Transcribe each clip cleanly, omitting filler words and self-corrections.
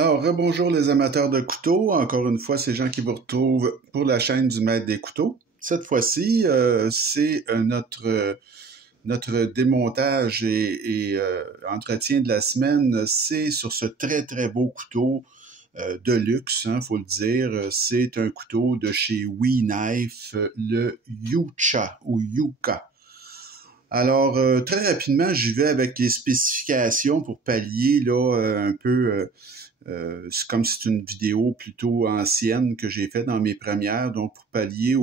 Alors, rebonjour les amateurs de couteaux. Encore une fois, c'est Jean qui vous retrouve pour la chaîne du Maître des couteaux. Cette fois-ci, c'est notre démontage et entretien de la semaine. C'est sur ce très très beau couteau de luxe, hein, faut le dire. C'est un couteau de chez WE Knife, le Yucha ou Yuka. Alors, très rapidement, j'y vais avec les spécifications pour pallier là un peu. C'est comme c'est une vidéo plutôt ancienne que j'ai faite dans mes premières, donc pour pallier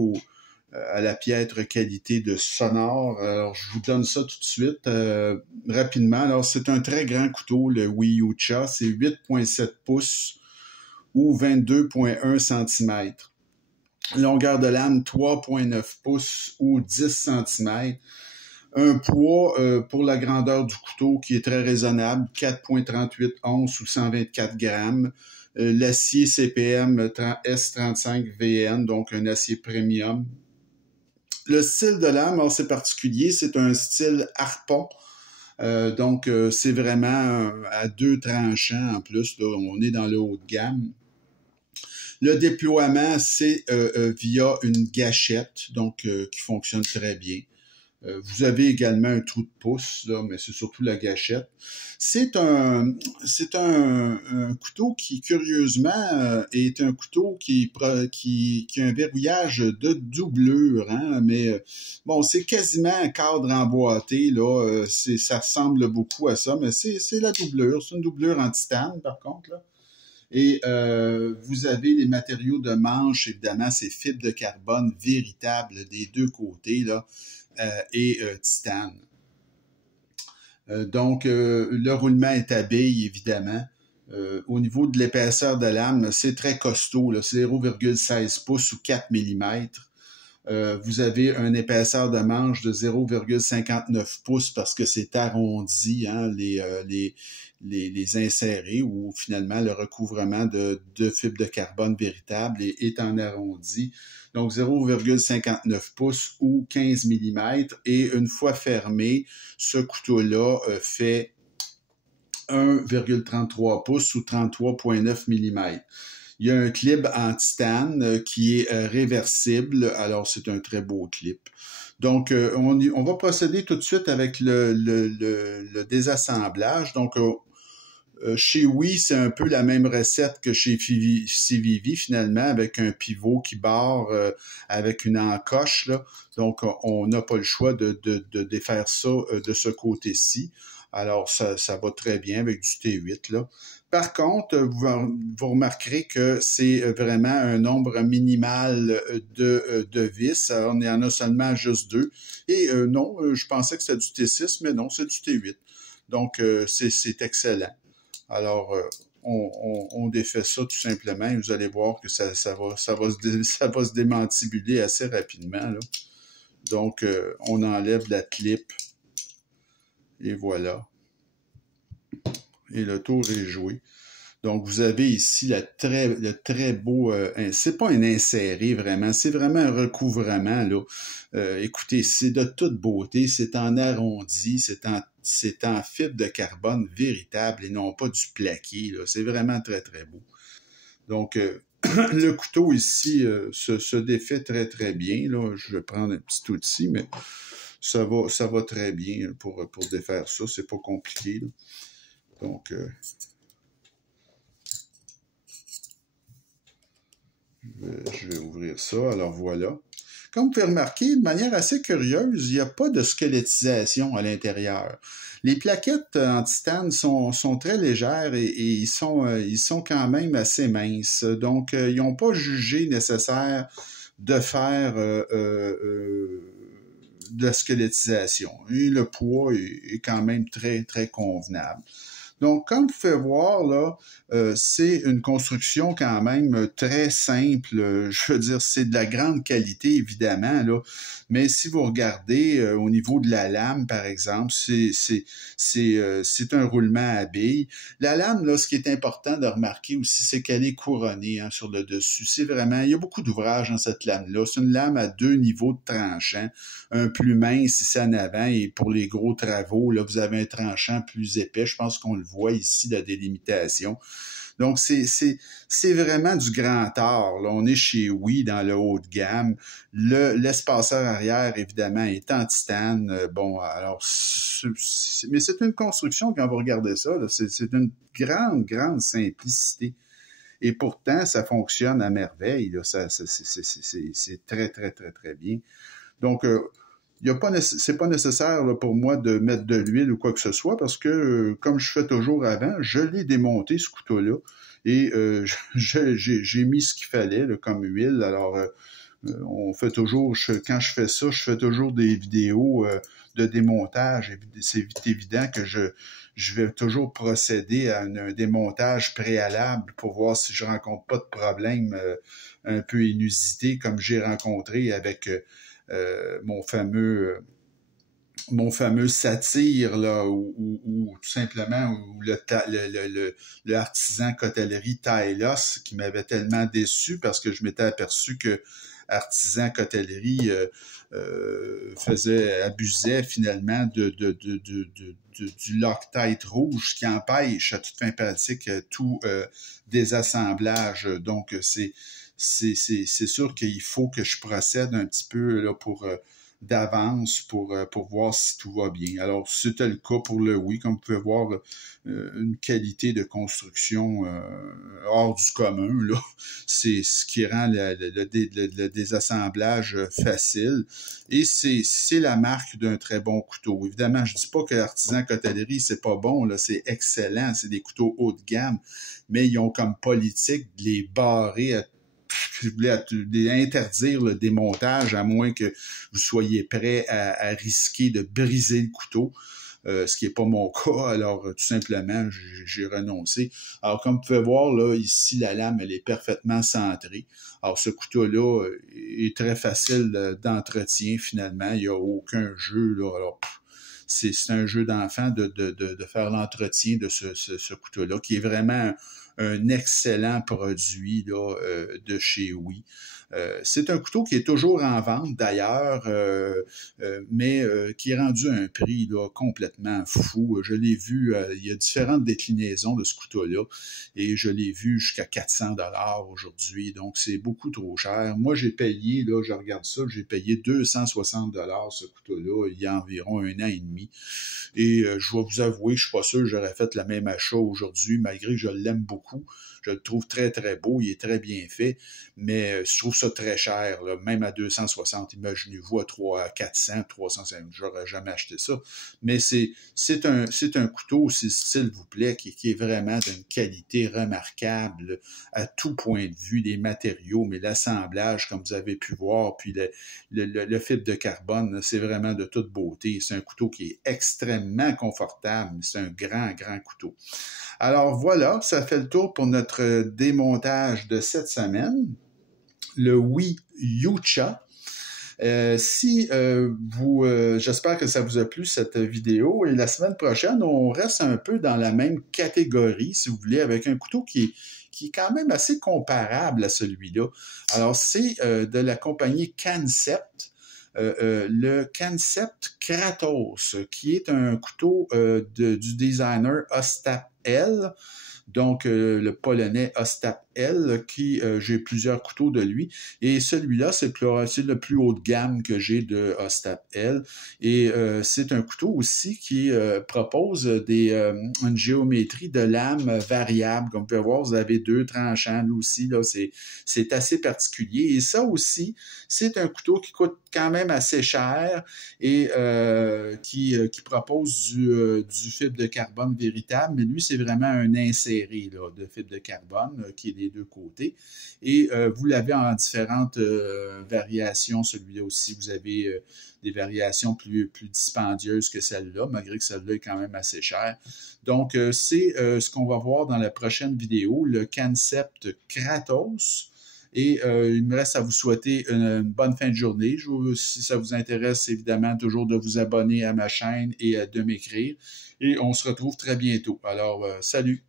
à la piètre qualité de sonore. Alors, je vous donne ça tout de suite, rapidement. Alors, c'est un très grand couteau, le Yucha. C'est 8,7 pouces ou 22,1 cm. Longueur de lame, 3,9 pouces ou 10 cm. Un poids pour la grandeur du couteau qui est très raisonnable, 4,38 onces ou 124 grammes. L'acier CPM S35VN, donc un acier premium. Le style de lame, alors c'est particulier, c'est un style harpon. Donc c'est vraiment à deux tranchants en plus, là, on est dans le haut de gamme. Le déploiement, c'est via une gâchette, donc qui fonctionne très bien. Vous avez également un trou de pouce, là, mais c'est surtout la gâchette. C'est un couteau qui, curieusement, est un couteau qui a un verrouillage de doublure, hein, mais bon, c'est quasiment un cadre emboîté, là. Ça ressemble beaucoup à ça, mais c'est la doublure. C'est une doublure en titane, par contre, là. Et vous avez les matériaux de manche, évidemment, c'est fibres de carbone véritables des deux côtés, là. Et titane. Donc, le roulement est à bille, évidemment. Au niveau de l'épaisseur de lame, c'est très costaud, c'est 0,16 pouces ou 4 mm. Vous avez une épaisseur de manche de 0,59 pouces parce que c'est arrondi, hein, les insérés ou finalement le recouvrement de fibres de carbone véritable est en arrondi. Donc 0,59 pouces ou 15 mm. Et une fois fermé, ce couteau-là fait 1,33 pouces ou 33,9 mm. Il y a un clip en titane qui est réversible. Alors, c'est un très beau clip. Donc, on va procéder tout de suite avec le désassemblage. Donc, chez WE, c'est un peu la même recette que chez CVV, finalement, avec un pivot qui barre avec une encoche, là. Donc, on n'a pas le choix de défaire ça de ce côté-ci. Alors, ça va très bien avec du T8, là. Par contre, vous remarquerez que c'est vraiment un nombre minimal de vis. Alors, il y en a seulement juste 2. Et non, je pensais que c'était du T6, mais non, c'est du T8. Donc, c'est excellent. Alors, on défait ça tout simplement et vous allez voir que ça va se démantibuler assez rapidement, là. Donc, on enlève la clip et voilà. Et le tour est joué. Donc, vous avez ici le très beau... c'est pas un inséré, vraiment. C'est vraiment un recouvrement, là. Écoutez, c'est de toute beauté. C'est en arrondi. C'est en fibre de carbone véritable et non pas du plaqué, là. C'est vraiment très, très beau. Donc, le couteau ici se défait très, très bien, là. Je vais prendre un petit outil, mais ça va très bien pour défaire ça. C'est pas compliqué, là. Donc... je vais ouvrir ça. Alors voilà. Comme vous pouvez remarquer, de manière assez curieuse, il n'y a pas de squelettisation à l'intérieur. Les plaquettes en titane sont très légères et ils sont quand même assez minces. Donc, ils n'ont pas jugé nécessaire de faire de la squelettisation. Et le poids est quand même très, très convenable. Donc, comme vous pouvez voir, là, c'est une construction quand même très simple. Je veux dire, c'est de la grande qualité, évidemment, là. Mais si vous regardez au niveau de la lame, par exemple, c'est un roulement à billes. La lame, là, ce qui est important de remarquer aussi, c'est qu'elle est couronnée, hein, sur le dessus. C'est vraiment, il y a beaucoup d'ouvrages dans cette lame-là. C'est une lame à 2 niveaux de tranchant. Un plus mince ici en avant et pour les gros travaux, là, vous avez un tranchant plus épais. Je pense qu'on le voit ici, la délimitation. Donc, c'est vraiment du grand art. Là. On est chez Oui dans le haut de gamme. L'espaceur arrière, évidemment, est en titane. Bon, alors, mais c'est une construction, quand vous regardez ça, c'est une grande simplicité. Et pourtant, ça fonctionne à merveille. Là. C'est très bien. Donc, c'est pas nécessaire là, pour moi de mettre de l'huile ou quoi que ce soit parce que, comme je fais toujours avant, je l'ai démonté, ce couteau-là, et j'ai mis ce qu'il fallait là, comme huile. Alors, on fait toujours, quand je fais ça, je fais toujours des vidéos de démontage. Et c'est évident que je vais toujours procéder à un démontage préalable pour voir si je rencontre pas de problème un peu inusité comme j'ai rencontré avec mon fameux satire là ou tout simplement où le artisan cotellerie Taillos qui m'avait tellement déçu parce que je m'étais aperçu que artisan cotellerie abusait finalement du Loctite rouge qui empêche à toute fin pratique tout désassemblage. Donc c'est sûr qu'il faut que je procède un petit peu là pour d'avance pour voir si tout va bien. Alors, c'était le cas pour le Oui, comme vous pouvez voir, une qualité de construction hors du commun, là. C'est ce qui rend le désassemblage facile. Et c'est la marque d'un très bon couteau. Évidemment, je dis pas que l'artisan cotellerie, c'est pas bon, là, c'est excellent, c'est des couteaux haut de gamme, mais ils ont comme politique de les barrer je voulais interdire le démontage à moins que vous soyez prêt à risquer de briser le couteau, ce qui n'est pas mon cas. Alors, tout simplement, j'ai renoncé. Alors, comme vous pouvez voir, là, ici, la lame, elle est parfaitement centrée. Alors, ce couteau-là est très facile d'entretien, finalement. Il n'y a aucun jeu, là. Alors, c'est un jeu d'enfant de faire l'entretien de ce couteau-là, qui est vraiment un excellent produit là, de chez Oui. C'est un couteau qui est toujours en vente d'ailleurs, mais qui est rendu à un prix là, complètement fou. Je l'ai vu, il y a différentes déclinaisons de ce couteau-là et je l'ai vu jusqu'à 400 $ aujourd'hui, donc c'est beaucoup trop cher. Moi, j'ai payé, là, je regarde ça, j'ai payé 260 $ ce couteau-là il y a environ 1 an et demi. Et je vais vous avouer, je suis pas sûr que j'aurais fait le même achat aujourd'hui, malgré que je l'aime beaucoup. Je le trouve très, très beau, il est très bien fait, mais je trouve ça très cher, là, même à 260, imaginez-vous à 400, 350, j'aurais jamais acheté ça. Mais c'est un couteau, s'il vous plaît, qui est vraiment d'une qualité remarquable à tout point de vue, les matériaux, mais l'assemblage, comme vous avez pu voir, puis le fibre de carbone, c'est vraiment de toute beauté. C'est un couteau qui est extrêmement confortable, c'est un grand couteau. Alors voilà, ça fait le tour pour notre démontage de cette semaine. Le Oui Yucha. J'espère que ça vous a plu cette vidéo et la semaine prochaine, on reste un peu dans la même catégorie, si vous voulez, avec un couteau qui est quand même assez comparable à celui-là. Alors, c'est de la compagnie Kansept. Le Kansept Kratos, qui est un couteau du designer Ostap L. Donc, le polonais Ostap L, qui j'ai plusieurs couteaux de lui. Et celui-là, c'est le plus haut de gamme que j'ai de Ostap L. Et c'est un couteau aussi qui propose une géométrie de lame variable. Comme vous pouvez voir, vous avez 2 tranchants, lui aussi. Là, c'est assez particulier. Et ça aussi, c'est un couteau qui coûte quand même assez cher et qui propose du fibre de carbone véritable. Mais lui, c'est vraiment un inséré là, de fibre de carbone qui est des deux côtés. Et vous l'avez en différentes variations. Celui-là aussi, vous avez des variations plus dispendieuses que celle-là, malgré que celle-là est quand même assez chère. Donc, c'est ce qu'on va voir dans la prochaine vidéo, le Kansept Kratos. Et il me reste à vous souhaiter une bonne fin de journée. Si ça vous intéresse, évidemment, toujours de vous abonner à ma chaîne et de m'écrire. Et on se retrouve très bientôt. Alors, salut!